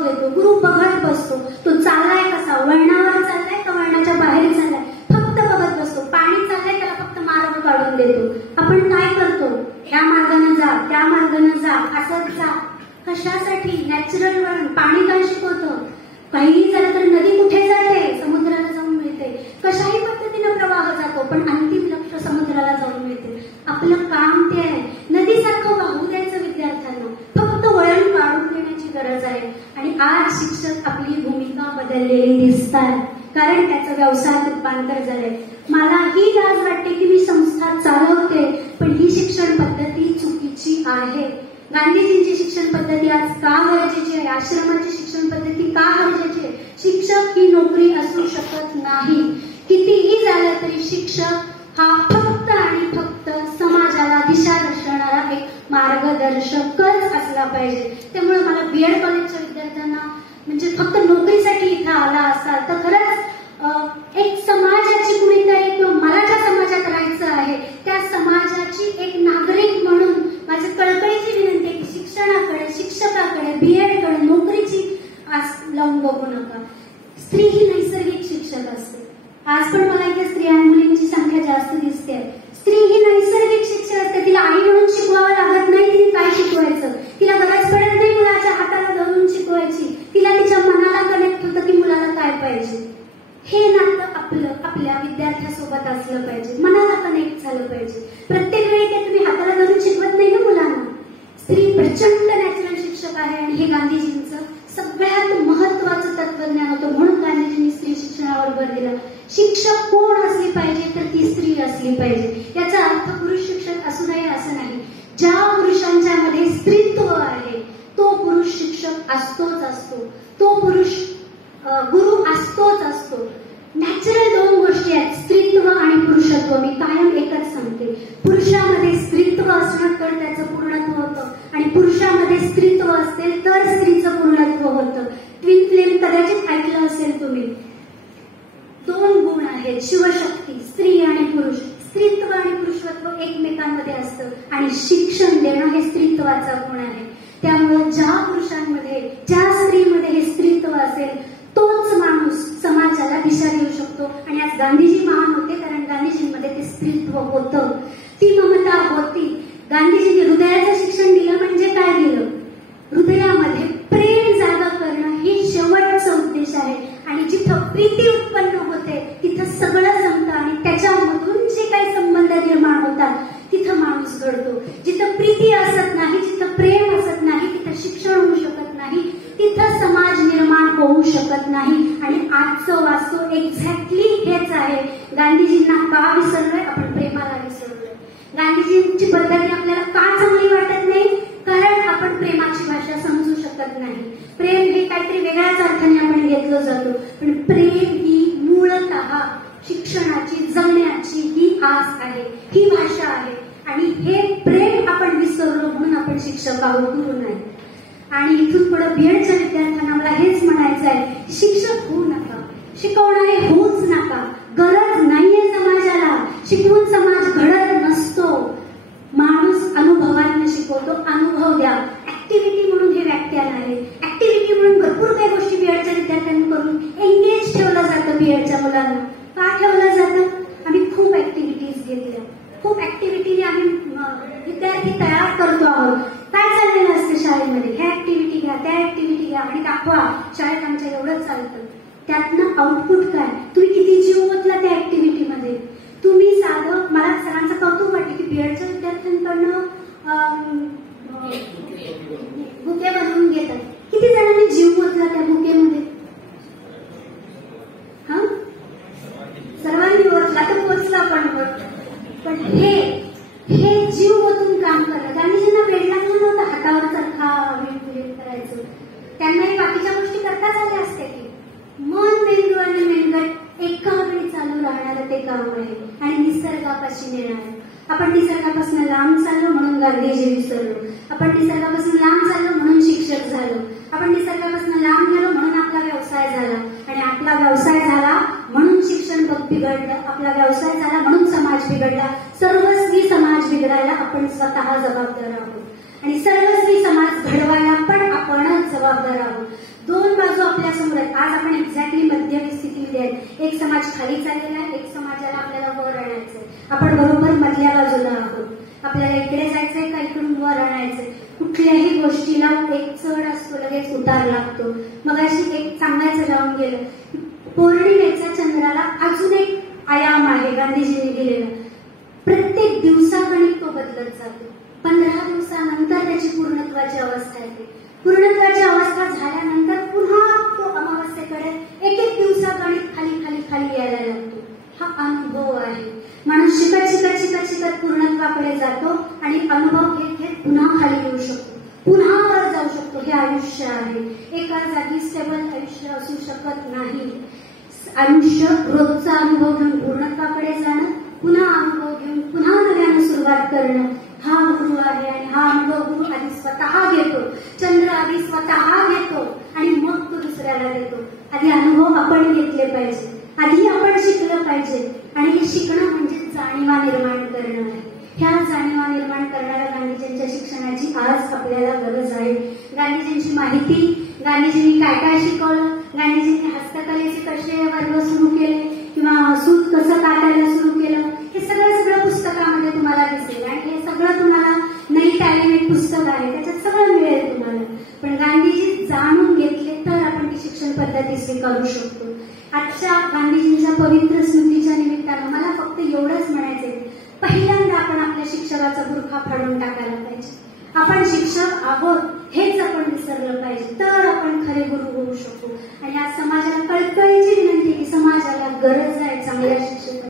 अनुभव घेतो, गुरु बघत बसतो. तो चाललाय कसा, वळणावर चाललाय का वळणाच्या बाहेर चाललाय, फक्त बघत बसतो. पाणी चाललंय त्याला फक्त मार्ग काढून देतो. आपण काय करतो, ह्या मार्गाने जा, त्या मार्गाने जा, असंच जा. कशासाठी? नॅचरल वळण. पाणी काय शिकवतं? काहीही झालं तर नदी कुठे जाते? समुद्राला जाऊन मिळते. कशाही पद्धतीनं प्रवाह जातो, पण अंतिम लक्ष समुद्राला जाऊन मिळते. आपलं काम ते आहे, नदीसारखं वाहू द्यायचं विद्यार्थ्यांना, फक्त वळण काढून देण्याची गरज आहे. आणि आज शिक्षक आपली भूमिका बदललेली दिसतात, कारण त्याचं व्यवसायात रूपांतर झालंय. मला ही लाज वाटते की मी संस्था चालवते, पण ही शिक्षण पद्धती चुकीची आहे. गांधीजींची शिक्षण पद्धती आज का गरजेची आहे? आश्रमाची शिक्षण पद्धती का गरजेची आहे? शिक्षक ही नोकरी असू शकत नाही. कितीही झालं तरी शिक्षक हा फक्त आणि फक्त समाजाला दिशा दर्शवणारा एक मार्गदर्शकच असला पाहिजे. त्यामुळे मला बीएड कॉलेजच्या विद्यार्थ्यांना म्हणजे फक्त नोकरीसाठी इथं आला असाल तर खरंच एक समाजाची कुणीतरी किंवा मला ज्या समाजात राहायचं आहे त्या समाजाची एक नागरिक म्हणून माझी कळकळीची विनंती आहे की शिक्षणाकडे, शिक्षकाकडे, बीएडकडे, नोकरीची आस लावून बघू नका. स्त्री ही नैसर्गिक शिक्षक असते. आज पण मला इथे स्त्रिया मुलींची संख्या जास्त दिसते. स्त्री ही नैसर्गिक शिक्षक असते. तिला आई म्हणून शिकवावं लागत नाही. तिने काय शिकवायचं, तिला गरज पडत नाही मुलाच्या हाताला धरून शिकवायची. तिला तिच्या मनाला कनेक्ट होतं की मुलाला काय पाहिजे. हे नातं आपल्या विद्यार्थ्यासोबत असलं पाहिजे, मनाला कनेक्ट झालं पाहिजे. प्रत्येक वेळी ते तुम्ही हाताला धरून शिकवत नाही ना मुलांना. स्त्री प्रचंड नॅचरल शिक्षक आहे आणि हे गांधीजींचं सगळ्यात महत्वाचं तत्वज्ञान होतं. म्हणून गांधीजींनी स्त्री शिक्षणावर भर दिला. शिक्षक कोण असली पाहिजे तर ती स्त्री असली पाहिजे. याचा अर्थ पुरुष शिक्षक असू नये असं नाही. ज्या पुरुषांच्या मध्ये स्त्रीत्व आहे तो पुरुष शिक्षक असतोच असतो, तो पुरुष गुरु असतोच असतो. नॅचरल दोन गोष्टी आहेत, स्त्रीत्व आणि पुरुषत्व. मी कायम एकच सांगते, पुरुषामध्ये स्त्रीत्व असणं तर त्याचं पूर्णत्व होतं आणि पुरुषामध्ये स्त्रीत्व असेल तर स्त्रीचं पूर्णत्व होतं. ट्विन फ्लेम कदाचित ऐकलं असेल तुम्ही. दोन गुण आहेत, शिवशक्ती, स्त्री आणि पुरुष. स्त्रीत्व आणि पुरुषत्व एकमेकांमध्ये असतं आणि शिक्षण देणं हे स्त्रीत्वाचा गुण आहे. त्यामुळे ज्या पुरुषांमध्ये, ज्या स्त्रीमध्ये हे स्त्रीत्व असेल तोच माणूस समाजाला दिशा देऊ शकतो. आणि आज गांधीजी महान होते कारण गांधीजींमध्ये ते स्त्रीत्व होतं, ती ममता होती. गांधीजींनी हृदयाचं शिक्षण दिलं म्हणजे काय दिलं? हृदयामध्ये प्रेम जागा करणं हे शेवटचा उद्देश आहे. आणि जिथं प्रीती उत्पन्न होते तिथं सगळं जमतं आणि त्याच्यामधून जे काही संबंध निर्माण होतात तिथं माणूस घडतो. जिथं प्रीती असत नाही, जिथं प्रेम असत नाही तिथं शिक्षण होऊ शकत नाही, तिथं समाज निर्माण होऊ शकत नाही. आणि आजचं वास्तव एक्झॅक्टली हेच आहे. गांधीजींना का विसरलोय? आपण प्रेमाला विसरलोय. गांधीजींची पद्धती आपल्याला का चांगली वाटत नाही? कारण आपण प्रेमाची भाषा समजू शकत नाही. प्रेम हे काहीतरी वेगळ्याच अर्थाने आपण घेतलं जातो, पण प्रेम ही मूळतः शिक्षणाची, जगण्याची ही आस आहे, ही भाषा आहे. आणि हे प्रेम आपण विसरलो म्हणून आपण शिक्षक आहोत, गुरु नाही. आणि इथून पुढे बीएडच्या विद्यार्थ्यांना मला हेच म्हणायचं आहे, शिक्षक होऊ नका, शिकवणारे होऊच नका. गरज नाहीये समाजाला. शिकवून समाज घडत नसतो. माणूस अनुभवाने शिकवतो. अनुभव द्या. ऍक्टिव्हिटी म्हणून हे व्याख्यान आहे. ऍक्टिव्हिटी म्हणून भरपूर काही गोष्टी बीएडच्या विद्यार्थ्यांकडून एंगेज ठेवलं जातं. बीएडच्या मुलांना का ठेवलं जातं? आम्ही खूप ऍक्टिव्हिटीज घेतल्या, खूप ऍक्टिव्हिटीने आम्ही विद्यार्थी तयार करतो आहोत. काय चाललेलं असतं शाळेमध्ये? ह्या ऍक्टिव्हिटी घ्या, त्या ऍक्टिव्हिटी घ्या आणि दाखवा शाळेत आमच्या एवढंच चालतं. त्यातनं आउटपुट काय? तुम्ही किती जीव ओतला त्या ऍक्टिव्हिटीमध्ये? तुम्ही साधं, मला सरांचं कौतुक वाटतं की बीएडच्या विद्यार्थ्यांकडनं बुके बनवून घेतात. किती जणांनी जीव ओतला त्या बुकेमध्ये? हा, सर्वांनी ओतला तर पोचला पण हे जीव ओतून काम करत. गांधीजींना वेळ लागला नव्हता हातावर चरखा करायचं. त्यांनाही बाकीच्या गोष्टी करताच आल्या असत्या की. मन, मेंदू आणि मेंदट एका वेळी चालू राहणारं ते काम आहे आणि निसर्गापाशी नेणार. आपण निसर्गापासून लांब चाललो म्हणून गांधीजी विसरलो. आपण निसर्गापासून लांब चाललो म्हणून शिक्षक झालो. आपण निसर्गापासून लांब गेलो म्हणून आपला व्यवसाय झाला. आणि आपला व्यवसाय झाला म्हणून शिक्षण बिघडलं. आपला व्यवसाय झाला म्हणून समाज बिघडला. सर्वस्वी समाज बिघडायला आपण स्वतः जबाबदार आहोत आणि सर्वस्वी समाज घडवायला पण आपणच जबाबदार आहोत. समोर आहेत. आज आपण एक्झॅक्टली मध्यम स्थितीमध्ये आहे. एक समाज खाली चाललेला आहे, एक समाजाला आपल्याला वर आणायचंय. आपण बरोबर मधल्या बाजूला आहोत. आपल्याला इकडे जायचंय का इकडून वर आणायचंय. कुठल्याही गोष्टीला एक चढ असतो, लगेच उतार लागतो. मग अशी एक सांगायचं राहून गेलं, पौर्णिमेच्या चंद्राला अजून एक आयाम आहे गांधीजींनी दिलेला. प्रत्येक दिवसागणिक तो बदलत जातो. 15 दिवसानंतर त्याची पूर्णत्वाची अवस्था येते. पूर्णत्वाची अवस्था झाल्यानंतर पुन्हा तो अमावस्येकडे एक एक दिवसागणिक खाली खाली खाली यायला लागतो. हा अनुभव आहे. माणूस शिकत शिकत शिकत शिकत पूर्णत्वाकडे जातो आणि अनुभव घेत घेत पुन्हा खाली येऊ शकतो, पुन्हा वर जाऊ शकतो. हे आयुष्य आहे. एका जागी स्टेबल आयुष्य असू शकत नाही. आयुष्य रोजचा अनुभव घेऊन पूर्णत्वाकडे जाणं, पुन्हा अनुभव घेऊन पुन्हा नव्यानं सुरुवात करणं, हा गुरु आहे. आणि हा अनुभव गुरु आधी स्वतः घेतो. चंद्र आधी स्वतः घेतो आणि मग तो दुसऱ्याला देतो. आधी अनुभव आपण घेतले पाहिजे, आधी आपण शिकलं पाहिजे. आणि हे शिकणं म्हणजे जाणीवा निर्माण करणं आहे. ह्या जाणीवा निर्माण करणाऱ्या गांधीजींच्या शिक्षणाची आज आपल्याला गरज आहे. गांधीजींची माहिती, गांधीजींनी काय काय शिकवलं, गांधीजींनी हस्तकलेचे कसे वर्ग सुरू केले किंवा सूत कसं काटायला सुरू केलं, हे सगळं पुस्तकामध्ये तुम्हाला दिसेल. आणि हे सगळं तुम्हाला नई तालीम एक पुस्तक आहे, त्याच्यात सगळं मिळेल तुम्हाला. पण गांधीजी जाणून घेतले तर आपण ती शिक्षण पद्धती स्वीकारू शकतो. आजच्या गांधीजींच्या पवित्र स्मृतीच्या निमित्तानं मला फक्त एवढंच म्हणायचंय, पहिल्यांदा आपण आपल्या शिक्षकाचा बुरखा फाडून टाकायला पाहिजे. आपण शिक्षक आहोत हेच आपण विसरलं पाहिजे, तर आपण खरे गुरु होऊ शकू. आणि आज समाजाला कळकळीची विनंती की समाजाला गरज आहे चांगल्या